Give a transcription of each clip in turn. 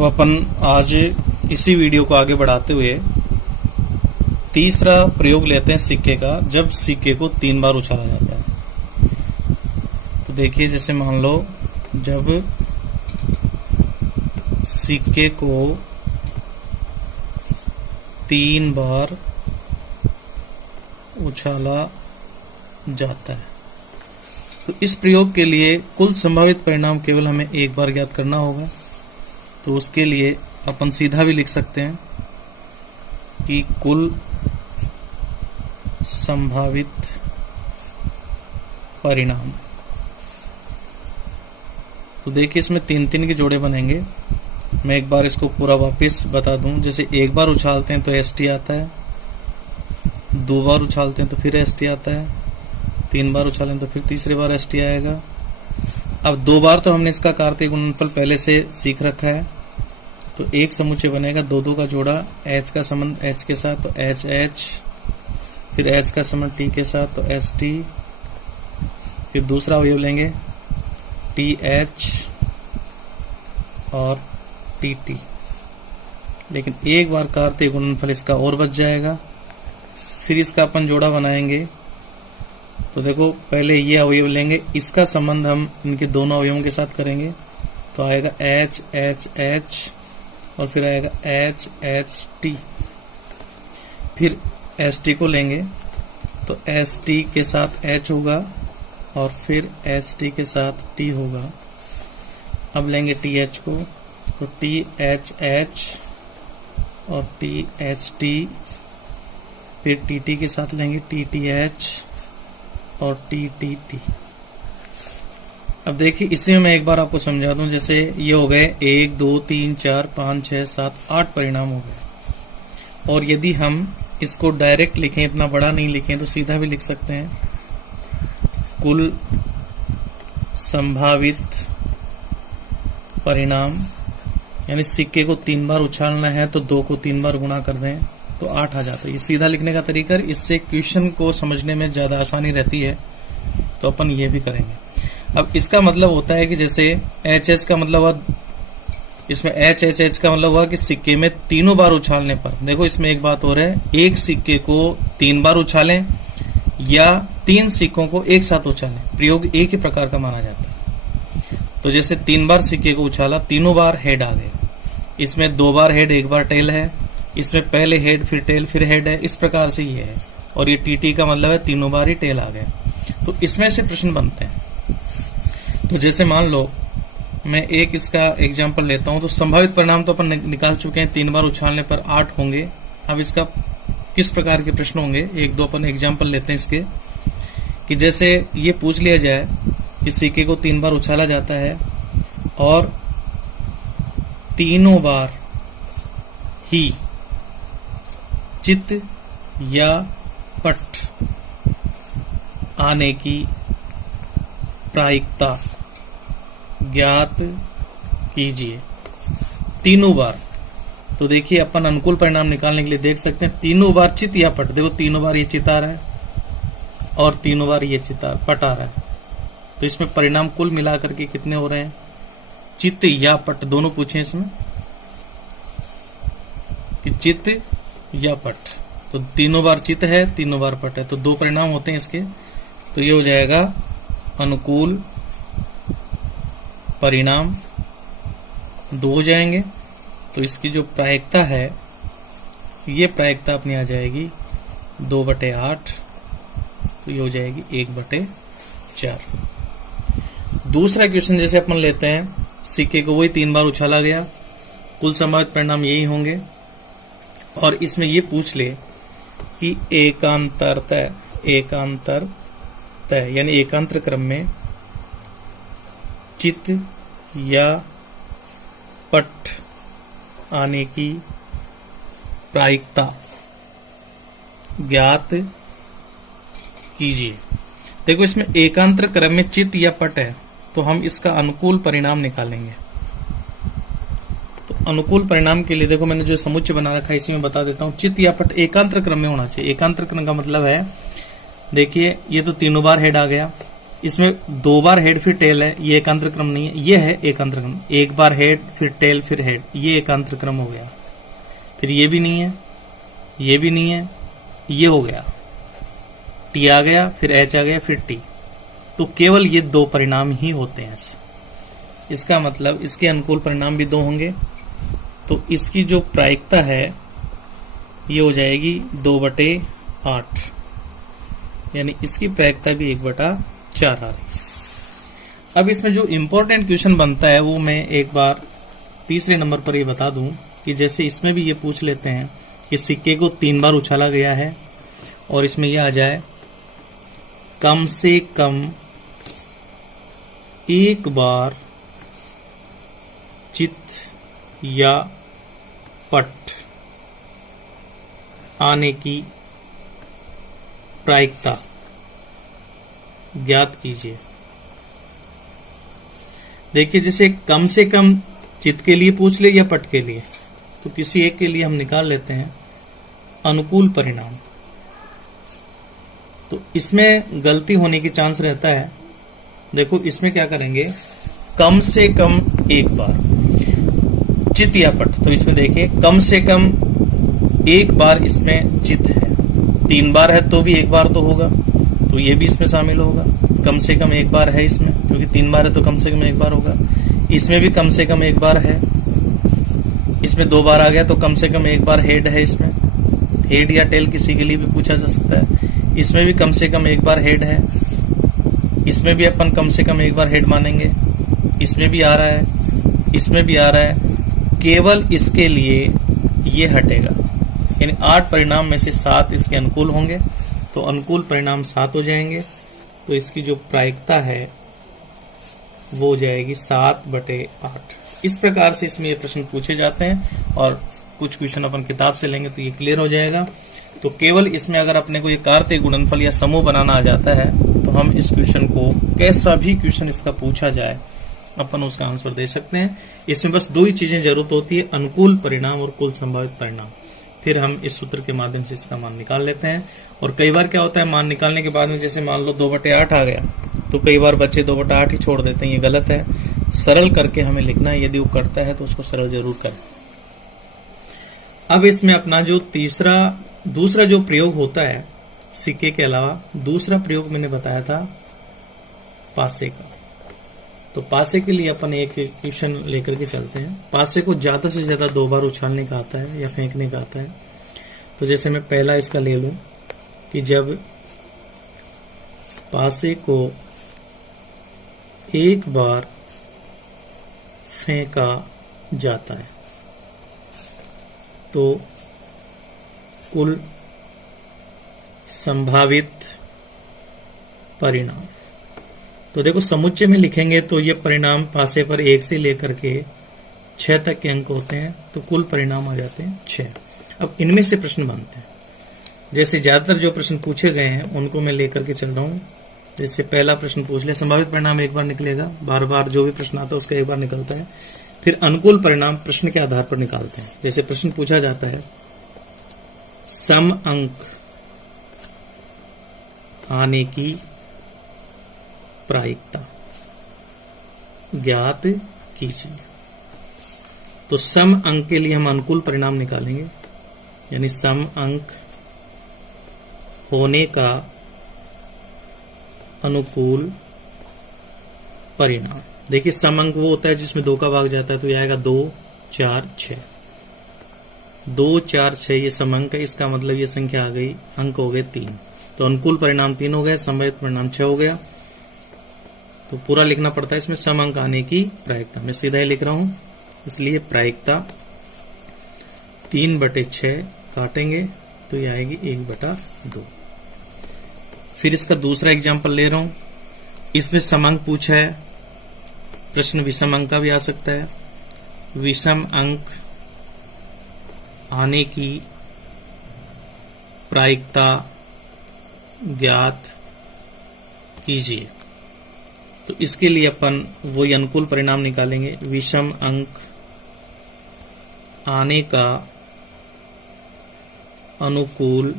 अब अपन आज इसी वीडियो को आगे बढ़ाते हुए तीसरा प्रयोग लेते हैं सिक्के का, जब सिक्के को 3 बार उछाला जाता है। तो देखिए, जैसे मान लो जब सिक्के को 3 बार उछाला जाता है, तो इस प्रयोग के लिए कुल संभावित परिणाम केवल हमें एक बार ज्ञात करना होगा। तो उसके लिए अपन सीधा भी लिख सकते हैं कि कुल संभावित परिणाम। तो देखिए, इसमें 3-3 के जोड़े बनेंगे। मैं एक बार इसको पूरा वापस बता दूं। जैसे एक बार उछालते हैं तो ST आता है, 2 बार उछालते हैं तो फिर ST आता है, 3 बार उछालें तो फिर तीसरी बार ST आएगा। अब 2 बार तो हमने इसका कार्तीय गुणनफल पहले से सीख रखा है, तो एक समुच्चय बनेगा 2-2 का जोड़ा, H का संबंध H के साथ तो HH, फिर H का संबंध T के साथ तो ST, फिर दूसरा अवयव लेंगे TH और TT। लेकिन एक बार कार्तीय गुणनफल इसका और बच जाएगा, फिर इसका अपन जोड़ा बनाएंगे। तो देखो, पहले ये अवयव लेंगे, इसका संबंध हम इनके दोनों अवयवों के साथ करेंगे, तो आएगा H H H और फिर आएगा H H T। फिर ST को लेंगे तो ST के साथ H होगा और फिर HT के साथ T होगा। अब लेंगे TH को, तो THH और THT, फिर TT के साथ लेंगे TTH और TTT। अब देखिए, इसी में मैं एक बार आपको समझा दूं। जैसे ये हो गए 1 2 3 4 5 6 7 8 परिणाम हो गए। और यदि हम इसको डायरेक्ट लिखें, इतना बड़ा नहीं लिखें, तो सीधा भी लिख सकते हैं, कुल संभावित परिणाम। यानी सिक्के को 3 बार उछालना है तो 2 को 3 बार गुणा कर दें तो 8 आ जाता है। ये सीधा लिखने का तरीका है, इससे क्वेश्चन को समझने में ज्यादा आसानी रहती है, तो अपन ये भी करेंगे। अब इसका मतलब होता है कि जैसे HH का मतलब हुआ, इसमें HHH का मतलब हुआ कि सिक्के में तीनों बार उछालने पर, देखो इसमें एक बात और है, एक सिक्के को 3 बार उछालें या 3 सिक्कों को एक साथ उछालें, प्रयोग एक ही प्रकार का माना जाता है। तो जैसे 3 बार सिक्के को उछाला, तीनों बार हेड आ गए, इसमें 2 बार हेड 1 बार टेल है, इसमें पहले हेड फिर टेल फिर हेड है, इस प्रकार से ये है। और ये TT का मतलब है तीनों बार ही टेल आ गए। तो इसमें से प्रश्न बनते हैं। तो जैसे मान लो मैं एक इसका एग्जांपल लेता हूं, तो संभावित परिणाम तो अपन निकाल चुके हैं, 3 बार उछालने पर 8 होंगे। अब इसका किस प्रकार के प्रश्न होंगे, 1-2 अपन एग्जांपल लेते हैं इसके, कि जैसे ये पूछ लिया जाए कि सिक्के को 3 बार उछाला जाता है और तीनों बार ही चित्त या पट आने की प्रायिकता ज्ञात कीजिए, तीनों बार। तो देखिए, अपन अनुकूल परिणाम निकालने के लिए देख सकते हैं, तीनों बार चित्त या पट, देखो तीनों बार ये चित्त आ रहा है और तीनों बार ये पट आ रहा है। तो इसमें परिणाम कुल मिलाकर के कितने हो रहे हैं, चित्त या पट दोनों पूछे इसमें कि चित्त या पट। तो तीनों बार चित्त है, तीनों बार पट है, तो 2 परिणाम होते हैं इसके। तो ये हो जाएगा अनुकूल परिणाम 2 हो जाएंगे। तो इसकी जो प्रायिकता है, ये प्रायिकता अपनी आ जाएगी 2/8, तो ये हो जाएगी 1/4। दूसरा क्वेश्चन जैसे अपन लेते हैं, सिक्के को वही 3 बार उछाला गया, कुल संभावित परिणाम यही होंगे। और इसमें ये पूछ ले कि एकांतर तय यानी एकांतर क्रम में चित्त या पट आने की प्रायिकता ज्ञात कीजिए। देखो, इसमें एकांतर क्रम में चित्त या पट है, तो हम इसका अनुकूल परिणाम निकालेंगे। तो अनुकूल परिणाम के लिए देखो, मैंने जो समुच्चय बना रखा है इसी में बता देता हूं। चित्त या पट एकांतर क्रम में होना चाहिए। एकांतर क्रम का मतलब है, देखिए ये तो तीनों बार हेड आ गया, इसमें 2 बार हेड फिर टेल है, ये एकांतर क्रम नहीं है, ये है एकांतर क्रम। 1 बार हेड फिर टेल फिर हेड, ये एकांतर क्रम हो गया। फिर ये भी नहीं है, ये भी नहीं है, ये हो गया, टी आ गया, फिर एच आ गया, फिर टी। तो केवल ये 2 परिणाम ही होते हैं। इसका मतलब इसके अनुकूल परिणाम भी 2 होंगे। तो इसकी जो प्रायिकता है ये हो जाएगी 2/8, यानी इसकी प्रायिकता भी 1/4 आ रही है। अब इसमें जो इंपॉर्टेंट क्वेश्चन बनता है वो मैं एक बार तीसरे नंबर पर ये बता दूं कि जैसे इसमें भी ये पूछ लेते हैं कि सिक्के को 3 बार उछाला गया है और इसमें यह आ जाए कम से कम 1 बार चित या पट आने की प्रायिकता ज्ञात कीजिए। देखिए, जैसे कम से कम चित के लिए पूछ ले या पट के लिए, तो किसी एक के लिए हम निकाल लेते हैं अनुकूल परिणाम। तो इसमें गलती होने की चांस रहता है। देखो, इसमें क्या करेंगे, कम से कम 1 बार चित या पट। तो इसमें देखिए कम से कम 1 बार इसमें चित है, 3 बार है तो भी 1 बार तो होगा, तो ये भी इसमें शामिल होगा। कम से कम 1 बार है इसमें, क्योंकि 3 बार है तो कम से कम 1 बार होगा। इसमें भी कम से कम 1 बार है, इसमें 2 बार आ गया तो कम से कम 1 बार हेड है। इसमें हेड या टेल किसी के लिए भी पूछा जा सकता है। इसमें भी कम से कम 1 बार हेड है, इसमें भी अपन कम से कम 1 बार हेड मानेंगे। इसमें भी आ रहा है, इसमें भी आ रहा है, केवल इसके लिए ये हटेगा। यानी 8 परिणाम में से 7 इसके अनुकूल होंगे, तो अनुकूल परिणाम 7 हो जाएंगे। तो इसकी जो प्रायिकता है वो हो जाएगी 7/8। इस प्रकार से इसमें ये प्रश्न पूछे जाते हैं और कुछ क्वेश्चन अपन किताब से लेंगे तो ये क्लियर हो जाएगा। तो केवल इसमें अगर अपने को ये कार्तीय गुणनफल या समूह बनाना आ जाता है तो हम इस क्वेश्चन को, कैसा भी क्वेश्चन इसका पूछा जाए, अपन उसका आंसर दे सकते हैं। इसमें बस 2 ही चीजें जरूरत होती है, अनुकूल परिणाम और कुल संभावित परिणाम। फिर हम इस सूत्र के माध्यम से इसका मान निकाल लेते हैं। और कई बार क्या होता है, मान निकालने के बाद में जैसे मान लो 2/8 आ गया, तो कई बार बच्चे 2/8 ही छोड़ देते हैं। ये गलत है, सरल करके हमें लिखना है। यदि वो करता है तो उसको सरल जरूर करें। अब इसमें अपना जो दूसरा जो प्रयोग होता है सिक्के के अलावा, दूसरा प्रयोग मैंने बताया था पासे का। तो पासे के लिए अपन एक क्वेश्चन लेकर के चलते हैं। पासे को ज्यादा से ज्यादा 2 बार उछालने का आता है या फेंकने का आता है। तो जैसे मैं पहला इसका ले लूं कि जब पासे को 1 बार फेंका जाता है तो कुल संभावित परिणाम। तो देखो, समुच्चय में लिखेंगे तो ये परिणाम पासे पर 1 से लेकर के 6 तक के अंक होते हैं, तो कुल परिणाम आ जाते हैं 6। अब इनमें से प्रश्न बनते हैं। जैसे ज्यादातर जो प्रश्न पूछे गए हैं उनको मैं लेकर के चल रहा हूं। जैसे पहला प्रश्न पूछ लिया, संभावित परिणाम 1 बार निकलेगा, बार बार जो भी प्रश्न आता है उसका 1 बार निकलता है। फिर अनुकूल परिणाम प्रश्न के आधार पर निकालते हैं। जैसे प्रश्न पूछा जाता है, सम अंक आने की प्रायिकता ज्ञात कीजिए। तो सम अंक के लिए हम अनुकूल परिणाम निकालेंगे, यानी सम अंक होने का अनुकूल परिणाम। देखिए, सम अंक वो होता है जिसमें 2 का भाग जाता है, तो यह आएगा 2, 4, 6। 2, 4, 6 ये सम अंक है। इसका मतलब ये संख्या आ गई, अंक हो गए 3। तो अनुकूल परिणाम 3 हो गए, संभावित परिणाम 6 हो गया। तो पूरा लिखना पड़ता है इसमें, सम अंक आने की प्रायिकता। मैं सीधा ही लिख रहा हूं, इसलिए प्रायिकता 3/6 काटेंगे तो ये आएगी 1/2। फिर इसका दूसरा एग्जाम्पल ले रहा हूं। इसमें सम अंक पूछा है, प्रश्न विषम अंक का भी आ सकता है। विषम अंक आने की प्रायिकता ज्ञात कीजिए। तो इसके लिए अपन वही अनुकूल परिणाम निकालेंगे, विषम अंक आने का अनुकूल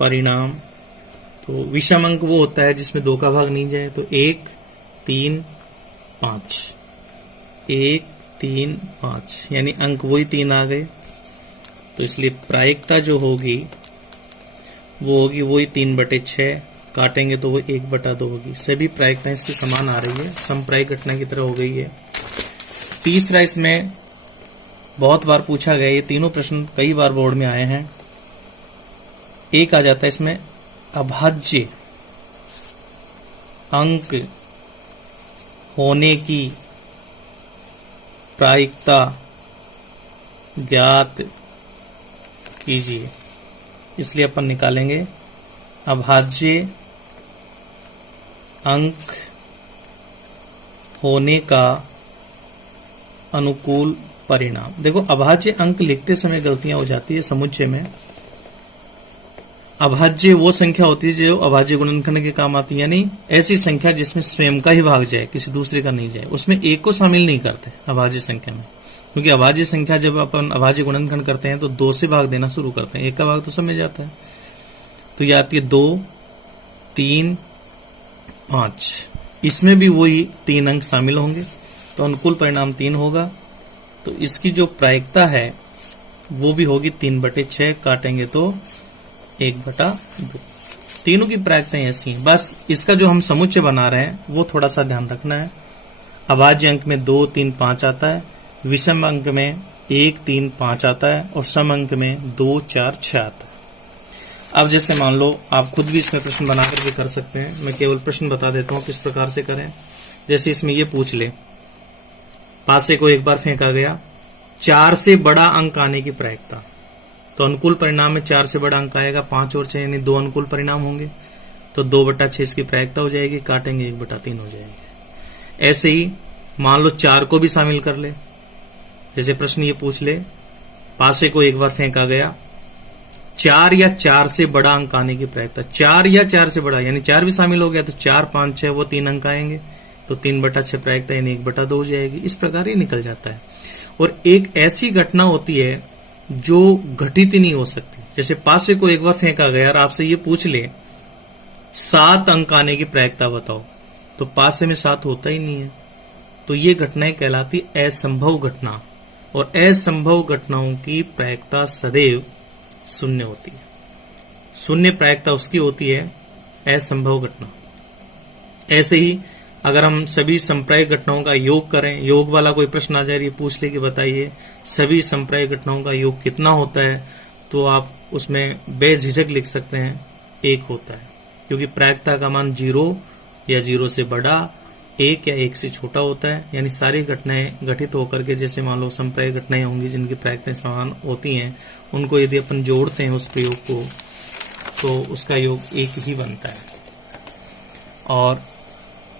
परिणाम तो विषम अंक वो होता है जिसमें 2 का भाग नहीं जाए। तो 1 3 5, 1 3 5 यानी अंक वही 3 आ गए। तो इसलिए प्रायिकता जो होगी वो होगी वही 3/6, काटेंगे तो वो 1/2 होगी। सभी प्रायिकताएं इसकी समान आ रही है, समप्रायिक घटना की तरह हो गई है। तीसरा, इसमें बहुत बार पूछा गया, ये तीनों प्रश्न कई बार बोर्ड में आए हैं। एक आ जाता है इसमें अभाज्य अंक होने की प्रायिकता ज्ञात कीजिए। इसलिए अपन निकालेंगे अभाज्य अंक होने का अनुकूल परिणाम। देखो, अभाज्य अंक लिखते समय गलतियां हो जाती है समुच्चय में। अभाज्य वो संख्या होती है जो अभाज्य गुणनखंड के काम आती है, यानी ऐसी संख्या जिसमें स्वयं का ही भाग जाए, किसी दूसरे का नहीं जाए। उसमें एक को शामिल नहीं करते अभाज्य संख्या में, क्योंकि अभाज्य संख्या जब अपन अभाज्य गुणनखंड करते हैं तो 2 से भाग देना शुरू करते हैं, 1 का भाग तो सब में जाता है। तो ये आती है 2 3 5, इसमें भी वही 3 अंक शामिल होंगे, तो अनुकूल परिणाम 3 होगा। तो इसकी जो प्रायिकता है वो भी होगी 3/6, काटेंगे तो 1/2। तीनों की प्रायिकताएं ऐसी हैं। बस इसका जो हम समुच्चय बना रहे हैं वो थोड़ा सा ध्यान रखना है। अभाज्य अंक में 2 3 5 आता है, विषम अंक में 1 3 5 आता है, और सम अंक में 2 4 6 आता है। अब जैसे मान लो, आप खुद भी इसमें प्रश्न बना करके कर सकते हैं, मैं केवल प्रश्न बता देता हूं किस प्रकार से करें। जैसे इसमें ये पूछ ले, पासे को एक बार फेंका गया, 4 से बड़ा अंक आने की प्रायिकता। तो अनुकूल परिणाम में 4 से बड़ा अंक आएगा, 5 और 6 यानी 2 अनुकूल परिणाम होंगे। तो 2/6 इसकी प्रायिकता हो जाएगी, काटेंगे 1/3 हो जाएगी। ऐसे ही मान लो 4 को भी शामिल कर ले। जैसे प्रश्न ये पूछ ले, पासे को एक बार फेंका गया, 4 या 4 से बड़ा अंक आने की प्रायिकता। 4 या 4 से बड़ा यानी 4 भी शामिल हो गया, तो 4 5 6 वो 3 अंक आएंगे, तो 3/6 प्रायिकता यानी 1/2 हो जाएगी। इस प्रकार ये निकल जाता है। और एक ऐसी घटना होती है जो घटित ही नहीं हो सकती। जैसे पासे को एक बार फेंका गया और आपसे ये पूछ ले 7 अंक आने की प्रायिकता बताओ, तो पासे में 7 होता ही नहीं है। तो ये घटनाएं कहलाती असंभव घटना, और असंभव घटनाओं की प्रायिकता सदैव 0 होती है। 0 प्रायिकता उसकी होती है असंभव घटना। ऐसे ही अगर हम सभी संप्रायिक घटनाओं का योग करें, योग वाला कोई प्रश्न आ जाए, ये पूछ ले कि बताइए सभी संप्रायिक घटनाओं का योग कितना होता है, तो आप उसमें बेझिझक लिख सकते हैं 1 होता है, क्योंकि प्रायिकता का मान 0 या 0 से बड़ा, 1 या 1 से छोटा होता है। यानी सारी घटनाएं घटित होकर के, जैसे मान लो संप्रायिक घटनाएं होंगी जिनकी प्रायिकताएं समान होती हैं, उनको यदि अपन जोड़ते हैं उस प्रयोग को, तो उसका योग 1 ही बनता है। और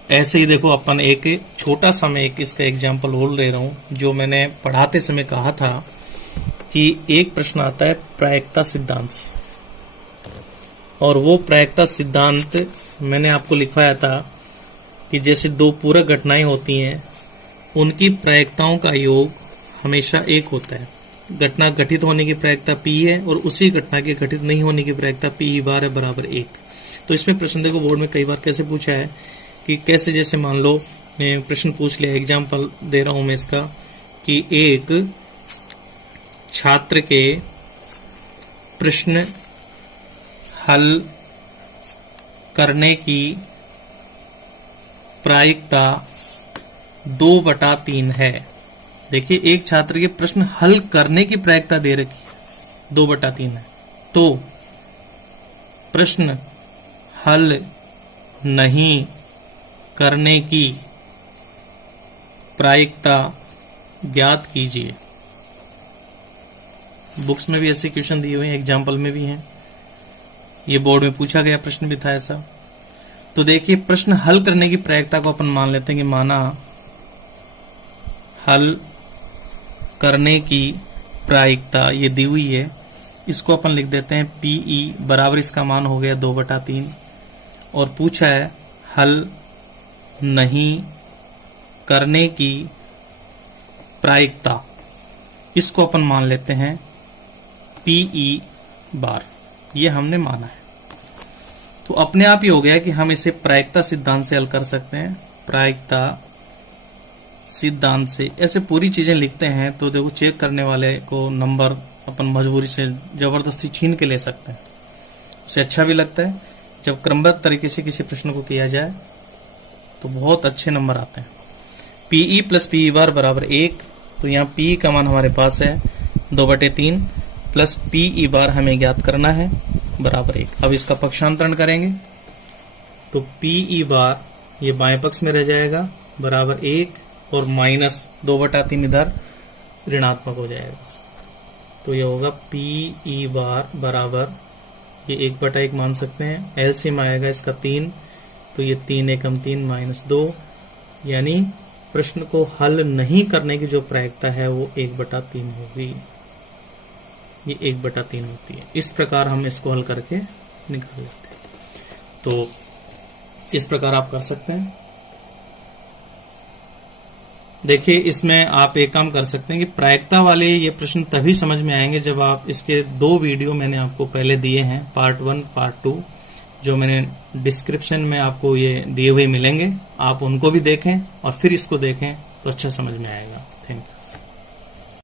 ऐसे ही देखो, अपन एक छोटा सा मैं एक इसका एग्जाम्पल और ले रहा हूं, जो मैंने पढ़ाते समय कहा था कि एक प्रश्न आता है प्रायिकता सिद्धांत से, और वो प्रायिकता सिद्धांत मैंने आपको लिखवाया था कि जैसे 2 पूरक घटनाएं होती हैं, उनकी प्रायिकताओं का योग हमेशा 1 होता है। घटना घटित होने की प्रायिकता P है, और उसी घटना के घटित नहीं होने की प्रायिकता P बार है बराबर 1। तो इसमें प्रश्न देखो, बोर्ड में कई बार कैसे पूछा है कि कैसे, जैसे मान लो मैं प्रश्न पूछ लिया, एग्जाम्पल दे रहा हूं मैं इसका, कि एक छात्र के प्रश्न हल करने की प्रायिकता 2/3 है। देखिए, एक छात्र के प्रश्न हल करने की प्रायिकता दे रखी है 2/3 है, तो प्रश्न हल नहीं करने की प्रायिकता ज्ञात कीजिए। बुक्स में भी ऐसे क्वेश्चन दिए हुए हैं, एग्जाम्पल में भी हैं, ये बोर्ड में पूछा गया प्रश्न भी था ऐसा। तो देखिए, प्रश्न हल करने की प्रायिकता को अपन मान लेते हैं कि माना हल करने की प्रायिकता ये दी हुई है, इसको अपन लिख देते हैं PE बराबर, इसका मान हो गया 2/3, और पूछा है हल नहीं करने की प्रायिकता, इसको अपन मान लेते हैं PE बार, ये हमने माना है। तो अपने आप ही हो गया कि हम इसे प्रायिकता सिद्धांत से हल कर सकते हैं। प्रायिकता सिद्धांत से ऐसे पूरी चीजें लिखते हैं तो देखो चेक करने वाले को नंबर अपन मजबूरी से जबरदस्ती छीन के ले सकते हैं। उसे अच्छा भी लगता है जब क्रमबद्ध तरीके से किसी प्रश्न को किया जाए तो बहुत अच्छे नंबर आते हैं। पीई प्लस पीई बार बराबर 1, तो यहाँ पी का मान हमारे पास है 2/3 प्लस पीई बार हमें ज्ञात करना है बराबर 1। अब इसका पक्षांतरण करेंगे तो पीई बार ये बाएं पक्ष में रह जाएगा बराबर 1 और माइनस 2/3 इधर ऋणात्मक हो जाएगा। तो ये होगा पीई बार बराबर ये 1/1 मान सकते हैं। एलसीएम आएगा इसका 3, तो ये 3 एकम 3 -2, यानी प्रश्न को हल नहीं करने की जो प्रायिकता है वो 1/3 होगी। ये 1/3 होती है। इस प्रकार हम इसको हल करके निकाल लेते हैं। तो इस प्रकार आप कर सकते हैं। देखिए इसमें आप एक काम कर सकते हैं कि प्रायिकता वाले ये प्रश्न तभी समझ में आएंगे जब आप इसके 2 वीडियो मैंने आपको पहले दिए हैं, पार्ट 1 पार्ट 2, जो मैंने डिस्क्रिप्शन में आपको ये दिए हुए मिलेंगे। आप उनको भी देखें और फिर इसको देखें तो अच्छा समझ में आएगा। Thank you.